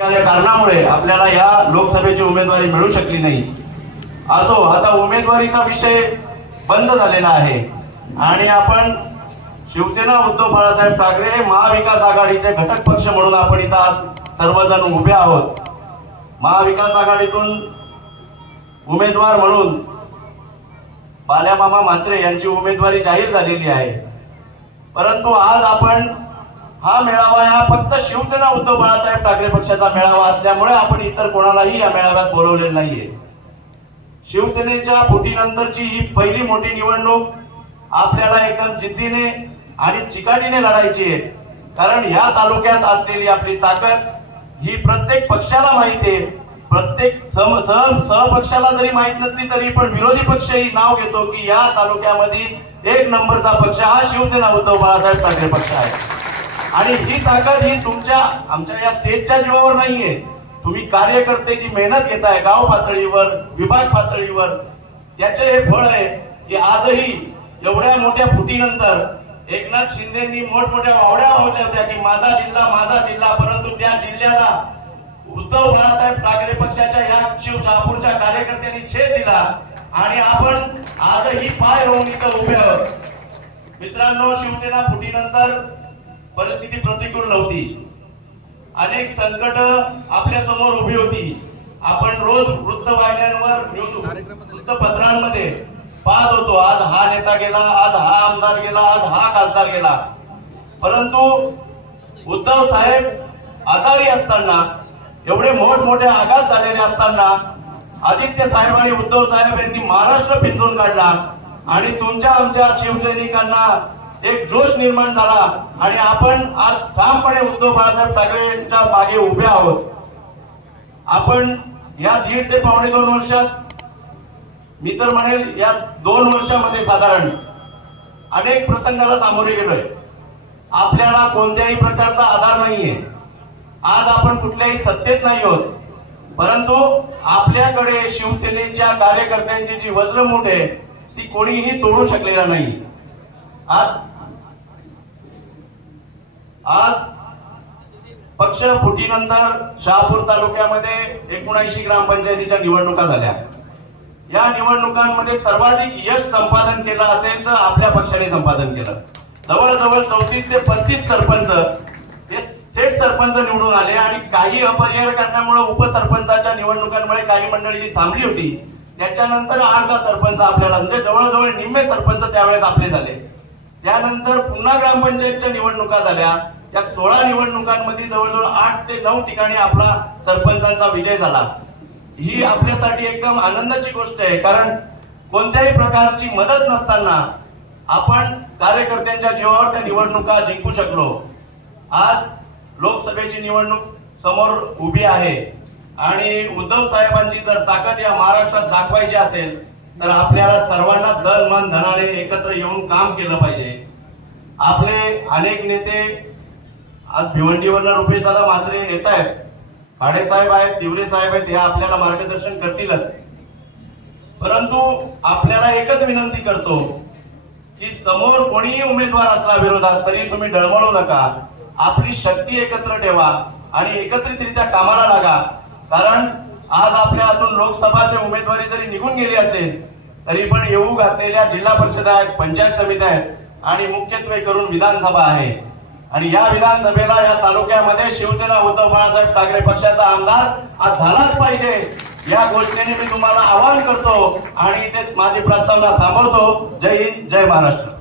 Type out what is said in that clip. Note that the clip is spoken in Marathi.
एखाद्या कारणामुळे आपल्याला या लोकसभेची उमेदवारी मिळू शकली नाही. असो आता उमेदवारीचा विषय बंद झालेला आहे. आणि आपण शिवसेना उद्धव बाळासाहेब ठाकरे महाविकास आघाडीचे घटक पक्ष म्हणून आपण इथं आज सर्वजण उभे आहोत. महाविकास आघाडीतून उमेदवार म्हणून बाल्यामामा म्हात्रे यांची उमेदवारी जाहीर झालेली आहे. परंतु आज आपण हा मेळावा हा फक्त शिवसेना उद्धव बाळासाहेब ठाकरे पक्षाचा मेळावा असल्यामुळे आपण इतर कोणालाही या मेळाव्यात बोलवलेलं नाहीये. शिवसेनेच्या फुटीनंतरची ही पहिली मोठी निवडणूक आपल्याला एकदम जिद्दीने आणि चिकाटीने लढायची आहे. कारण ह्या तालुक्यात असलेली आपली ताकद ही प्रत्येक पक्षाला माहिती आहे. प्रत्येक सम सह सहपक्षाला जरी माहीत नसली तरी पण विरोधी पक्षही नाव घेतो की या तालुक्यामध्ये एक नंबरचा पक्ष हा शिवसेना उद्धव बाळासाहेब ठाकरे पक्ष आहे. आणि ही ताकद ही तुमच्या आमच्या या स्टेजच्या जीवावर नाहीये. तुम्ही कार्यकर्त्याची मेहनत घेताय गाव पातळीवर विभाग पातळीवर. त्याचे हे फळ आहे की आजही एवढ्या मोठ्या फुटीनंतर एकनाथ शिंदेनी मोठमोठ्या वावड्या वावल्या होत्या की माझा जिल्हा माझा जिल्हा परंतु त्या जिल्ह्याला उद्धव बाळासाहेब ठाकरे पक्षाच्या या शिवशहापूरच्या कार्यकर्त्यांनी छेद दिला. आणि आपण आजही पाय रोवून इथं उभे आहोत. मित्रांनो शिवसेना फुटीनंतर परिस्थिती प्रतिकूल नव्हती. अनेक संकट आपल्यासमोर उभी होती. आपण रोज वृत्तवाहिन्यांवर वृत्तपत्रांमध्ये पाहत होतो. आज हा नेता गेला आज हा आमदार गेला आज हा खासदार गेला. परंतु उद्धव साहेब आजारी असताना एवढे मोठमोठे आघात झालेले असताना आदित्य साहेब आणि उद्धव साहेब यांनी महाराष्ट्र पिंजून काढला आणि तुमच्या आमच्या शिवसैनिकांना एक जोश निर्माण झाला आणि आपण आज ठामपणे उद्धव बाळासाहेब ठाकरे यांच्या मागे उभे आहोत. आपण या दीड ते पावणे दोन वर्षात मी तर म्हणेल या दोन वर्षामध्ये साधारण अनेक प्रसंगाला सामोरे गेलोय. आपल्याला कोणत्याही प्रकारचा आधार नाहीये. आज आपण कुठल्याही सत्तेत नाही आहोत. परंतु आपल्याकडे शिवसेनेच्या कार्यकर्त्यांची जी वज्रमूठ आहे ती कोणीही तोडू शकलेला नाही. आज आज पक्ष फुटीनंतर शहापूर तालुक्यामध्ये एकोणऐंशी ग्रामपंचायतीच्या निवडणुका झाल्या. या निवडणुकांमध्ये सर्वाधिक यश संपादन केलं असेल तर आपल्या पक्षाने संपादन केलं. जवळजवळ चौतीस ते पस्तीस सरपंच हे थेट सरपंच निवडून आले आणि काही अपरिहार कारणामुळे उपसरपंचाच्या निवडणुकांमुळे काही मंडळी जी थांबली होती त्याच्यानंतर अर्धा सरपंच आपल्याला म्हणजे जवळजवळ निम्मे सरपंच त्यावेळेस आपले झाले. त्यानंतर पुन्हा ग्रामपंचायतच्या निवडणुका झाल्या. त्या सोळा निवडणुकांमध्ये जवळजवळ आठ ते नऊ ठिकाणी आपला सरपंचांचा विजय झाला. ही आपल्यासाठी एकदम आनंदाची गोष्ट आहे. कारण कोणत्याही प्रकारची मदत नसताना आपण कार्यकर्त्यांच्या जीवावर त्या निवडणुका जिंकू शकलो. आज लोकसभेची निवडणूक समोर उभी आहे. आणि उद्धव साहेबांची जर ताकद या महाराष्ट्रात दाखवायची असेल तर आपल्याला सर्वांना दल मन धनाने एकत्र येऊन काम केलं पाहिजे. आपले अनेक नेते आज भिवंडीवरनं रुपेश दादा मात्रे येत आहेत. खाडेसाहेब आहेत तिवरे साहेब आहेत हे आपल्याला मार्गदर्शन करतीलच. परंतु आपल्याला एकच विनंती करतो की समोर कोणीही उमेदवार असला विरोधात तरी तुम्ही डळमळू नका. आपली शक्ती एकत्र ठेवा आणि एकत्रितरित्या कामाला लागा. कारण आज आपल्या हातून लोकसभाची उमेदवारी जरी निघून गेली असेल तरी पण येऊ घातलेल्या जिल्हा परिषद आहेत पंचायत समित्या आहेत आणि मुख्यत्वे करून विधानसभा आहे. आणि या विधानसभेला या तालुक्यामध्ये शिवसेना उद्धव बाळासाहेब ठाकरे पक्षाचा आमदार आज झालाच पाहिजे. या गोष्टीने मी तुम्हाला आवाहन करतो आणि इथे माझी प्रस्तावना थांबवतो. जय हिंद जय महाराष्ट्र.